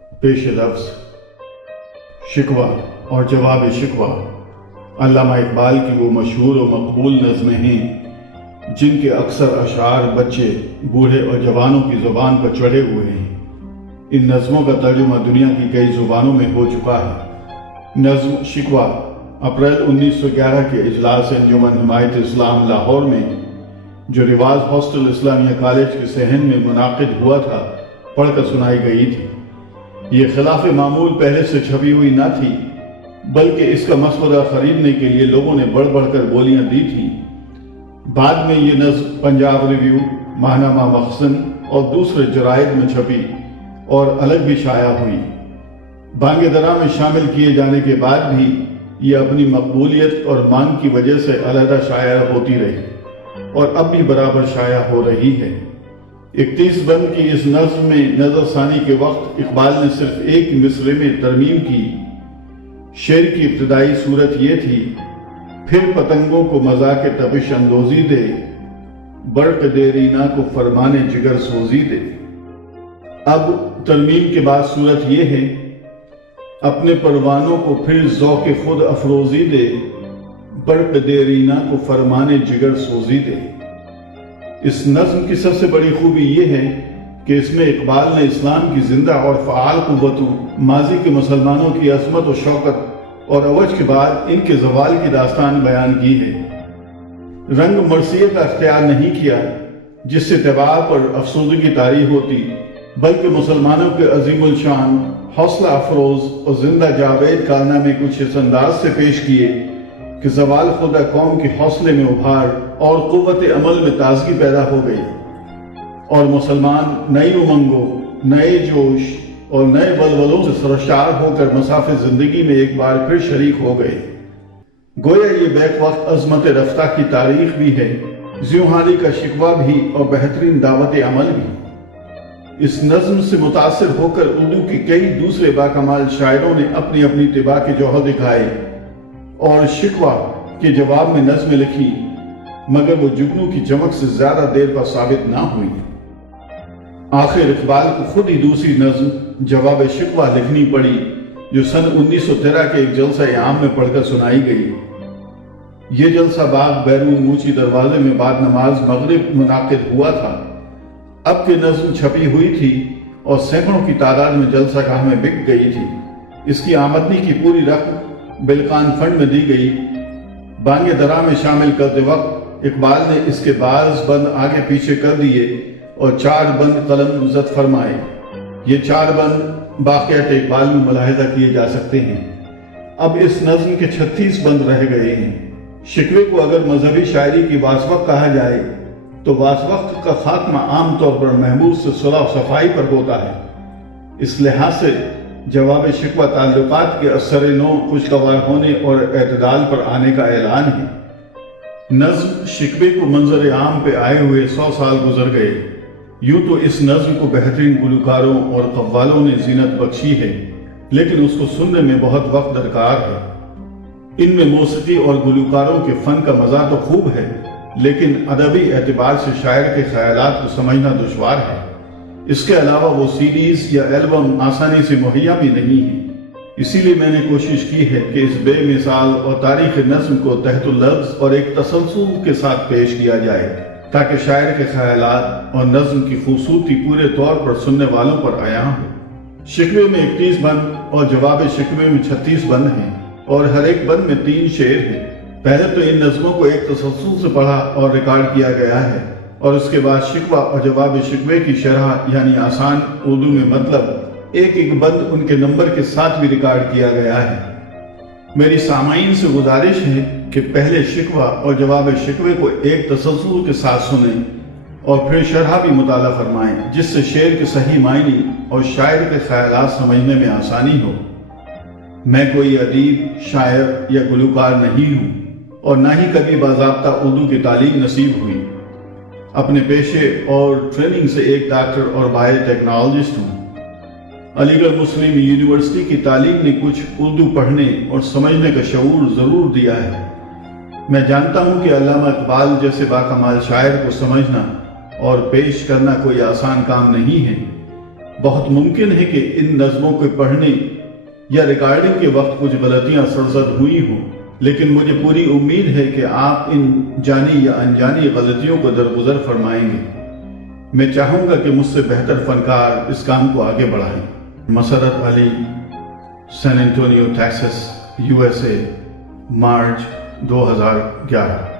پیش لفظ شکوہ اور جواب شکوہ علامہ اقبال کی وہ مشہور و مقبول نظمیں ہیں جن کے اکثر اشعار بچے، بوڑھے اور جوانوں کی زبان پر چڑھے ہوئے ہیں۔ ان نظموں کا ترجمہ دنیا کی کئی زبانوں میں ہو چکا ہے۔ نظم شکوہ اپریل 1911 کے اجلاس انجمن حمایت اسلام لاہور میں، جو رواز ہاسٹل اسلامیہ کالج کے صحن میں منعقد ہوا تھا، پڑھ کر سنائی گئی تھی۔ یہ خلاف معمول پہلے سے چھپی ہوئی نہ تھی، بلکہ اس کا مسودہ خریدنے کے لیے لوگوں نے بڑھ بڑھ کر بولیاں دی تھیں۔ بعد میں یہ نظم پنجاب ریویو، ماہنامہ مخزن اور دوسرے جرائد میں چھپی اور الگ بھی شائع ہوئی۔ بانگ درا میں شامل کیے جانے کے بعد بھی یہ اپنی مقبولیت اور مانگ کی وجہ سے علیحدہ شائع ہوتی رہی اور اب بھی برابر شائع ہو رہی ہے۔ 31 بند کی اس نظم میں نظر ثانی کے وقت اقبال نے صرف ایک مصرعے میں ترمیم کی۔ شعر کی ابتدائی صورت یہ تھی: پھر پتنگوں کو مزاح کے تپش اندوزی دے، برق دیرینا کو فرمانے جگر سوزی دے۔ اب ترمیم کے بعد صورت یہ ہے: اپنے پروانوں کو پھر ذوق خود افروزی دے، برق دیرینا کو فرمانے جگر سوزی دے۔ اس نظم کی سب سے بڑی خوبی یہ ہے کہ اس میں اقبال نے اسلام کی زندہ اور فعال قوتوں، ماضی کے مسلمانوں کی عظمت و شوکت اور اوج کے بعد ان کے زوال کی داستان بیان کی ہے۔ رنگ مرثیے کا اختیار نہیں کیا جس سے تباہ پر افسردگی طاری ہوتی، بلکہ مسلمانوں کے عظیم الشان، حوصلہ افروز اور زندہ جاوید کارنامے کچھ اس انداز سے پیش کیے کہ زوال خودہ قوم کے حوصلے میں ابھار اور قوت عمل میں تازگی پیدا ہو گئی، اور مسلمان نئی امنگوں، نئے جوش اور نئے ولولوں سے سرشار ہو کر مسافر زندگی میں ایک بار پھر شریک ہو گئے۔ گویا یہ بیک وقت عظمت رفتہ کی تاریخ بھی ہے، زیوحانی کا شکوہ بھی اور بہترین دعوت عمل بھی۔ اس نظم سے متاثر ہو کر اردو کے کئی دوسرے باکمال شاعروں نے اپنی اپنی طباع کے جوہر دکھائے اور شکوہ کے جواب میں نظمیں لکھی، مگر وہ جگنو کی چمک سے زیادہ دیر پر ثابت نہ ہوئی۔ آخر اقبال کو خود ہی دوسری نظم جواب شکوہ لکھنی پڑی، جو سن 1913 کے ایک جلسہ عام میں پڑھ کر سنائی گئی۔ یہ جلسہ باغ بیرون موچی دروازے میں بعد نماز مغرب منعقد ہوا تھا۔ اب کی نظم چھپی ہوئی تھی اور سینکڑوں کی تعداد میں جلسہ گاہ میں بک گئی تھی۔ اس کی آمدنی کی پوری رقم بلقان فنڈ میں دی گئی۔ بانگ درا میں شامل کرتے وقت اقبال نے اس کے بعض بند آگے پیچھے کر دیے اور 4 بند قلم زد فرمائے۔ یہ 4 بند باقیات اقبال میں ملاحظہ کیے جا سکتے ہیں۔ اب اس نظم کے 36 بند رہ گئے ہیں۔ شکوے کو اگر مذہبی شاعری کی واسوق کہا جائے تو واسوق کا خاتمہ عام طور پر محبوس سے صلح و صفائی پر ہوتا ہے۔ اس لحاظ سے جواب شکوہ تعلقات کے اثر نو خوشگوار ہونے اور اعتدال پر آنے کا اعلان ہے۔ نظم شکوے کو منظر عام پہ آئے ہوئے 100 سال گزر گئے۔ یوں تو اس نظم کو بہترین گلوکاروں اور قوالوں نے زینت بخشی ہے، لیکن اس کو سننے میں بہت وقت درکار ہے۔ ان میں موسیقی اور گلوکاروں کے فن کا مزہ تو خوب ہے، لیکن ادبی اعتبار سے شاعر کے خیالات کو سمجھنا دشوار ہے۔ اس کے علاوہ وہ سیڈیز یا البم آسانی سے مہیا بھی نہیں ہیں۔ اسی لیے میں نے کوشش کی ہے کہ اس بے مثال اور تاریخ نظم کو تحت اللفظ اور ایک تسلسل کے ساتھ پیش کیا جائے، تاکہ شاعر کے خیالات اور نظم کی خوبصورتی پورے طور پر سننے والوں پر عیاں ہو۔ شکوے میں 31 بند اور جواب شکوے میں 36 بند ہیں، اور ہر ایک بند میں 3 شعر ہیں۔ پہلے تو ان نظموں کو ایک تسلسل سے پڑھا اور ریکارڈ کیا گیا ہے، اور اس کے بعد شکوہ اور جواب شکوے کی شرح یعنی آسان اردو میں مطلب ایک ایک بند ان کے نمبر کے ساتھ بھی ریکارڈ کیا گیا ہے۔ میری سامعین سے گزارش ہے کہ پہلے شکوہ اور جواب شکوے کو ایک تسلسل کے ساتھ سنیں اور پھر شرح بھی مطالعہ فرمائیں، جس سے شعر کے صحیح معنی اور شاعر کے خیالات سمجھنے میں آسانی ہو۔ میں کوئی ادیب، شاعر یا گلوکار نہیں ہوں، اور نہ ہی کبھی باضابطہ اردو کی تعلیم نصیب ہوئی۔ اپنے پیشے اور ٹریننگ سے ایک ڈاکٹر اور بایو ٹیکنالوجسٹ ہوں۔ علی گڑھ مسلم یونیورسٹی کی تعلیم نے کچھ اردو پڑھنے اور سمجھنے کا شعور ضرور دیا ہے۔ میں جانتا ہوں کہ علامہ اقبال جیسے باکمال شاعر کو سمجھنا اور پیش کرنا کوئی آسان کام نہیں ہے، بہت ممکن ہے کہ ان نظموں کو پڑھنے یا ریکارڈنگ کے وقت کچھ غلطیاں سرزد ہوئی ہوں، لیکن مجھے پوری امید ہے کہ آپ ان جانی یا انجانی غلطیوں کو درگزر فرمائیں گے۔ میں چاہوں گا کہ مجھ سے بہتر فنکار اس کام کو آگے بڑھائیں۔ مسرت علی، سین انٹونیو ٹیکساس، USA، مارچ 2011۔